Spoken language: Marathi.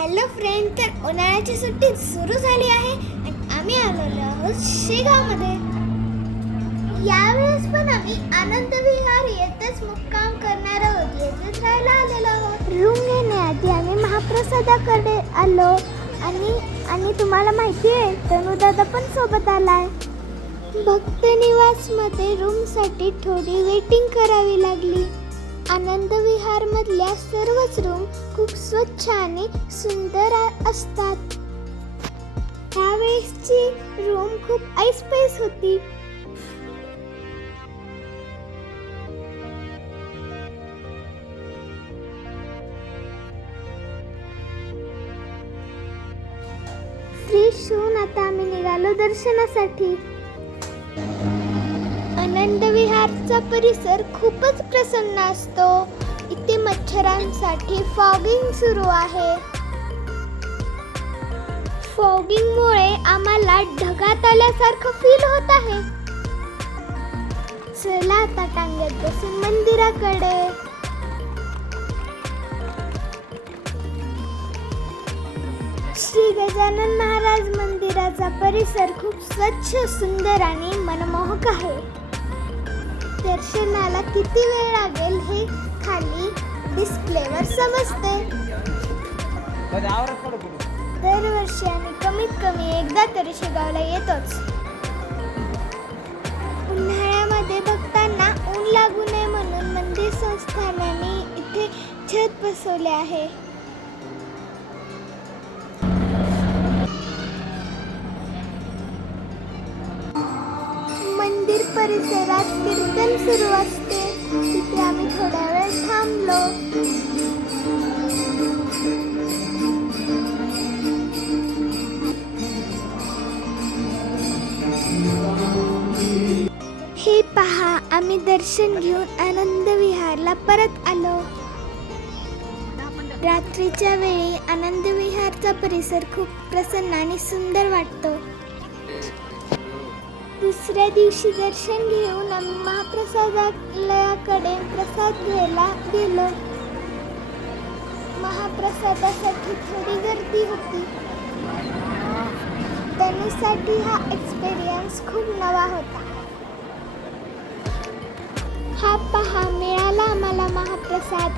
हॅलो फ्रेंड, तर उन्हाळ्याची सुट्टी सुरू झाली आहे आणि आम्ही आलेलो आहोत शेगावमध्ये. यावेळेस पण आम्ही आनंद विहार येथेच मुक्काम करणार आहोत. येथेच राहायला आलेलो आहोत. रूम घेण्याआधी आम्ही महाप्रसादाकडे आलो आणि तुम्हाला माहिती आहे तनुदादा पण सोबत आलाय. भक्त निवासमध्ये रूमसाठी थोडी वेटिंग करावी लागली. आनंद विहार मधल्या सर्वच रूम खूप स्वच्छ आणि सुंदर असतात. त्यावेळेसची रूम खूप ऐसपैस होती. फ्रेश होऊन आता आम्ही निघालो दर्शनासाठी. आनंद विहारचा परिसर खूपच प्रसन्न असतो. इथे मच्छरांसाठी फॉगिंग सुरू आहे. फॉगिंगमुळे आम्हाला ढगात आल्यासारखं फील होत आहे. चला आता टांग्यात बसून मंदिराकडे. श्री गजानन महाराज मंदिराचा परिसर खूप स्वच्छ, सुंदर आणि मनमोहक आहे. दर्शनाला किती वेळ लागेल हे खाली डिस्प्लेवर समजते. दरवर्षी आम्ही कमीत कमी एकदा तरी शेगावला येतोच. उन्हाळ्यामध्ये भक्तांना ऊन लागू नये म्हणून मंदिर संस्थानाने इथे छत बसवले आहे. मंदिर परिसरात कीर्तन सुरू असते. तिथे आम्ही थोड्या वेळ थांबलो. हे पहा, आम्ही दर्शन घेऊन आनंद विहारला परत आलो. रात्रीच्या वेळी आनंद विहारचा परिसर खूप प्रसन्न आणि सुंदर वाटतो. दुसऱ्या दिवशी दर्शन घेऊन आम्ही महाप्रसादालयाकडे प्रसाद घ्यायला गेलो. महाप्रसादासाठी थोडी गर्दी होती. त्यासाठी हा एक्सपिरियन्स खूप नवा होता. हा पहा, मिळाला आम्हाला महाप्रसाद.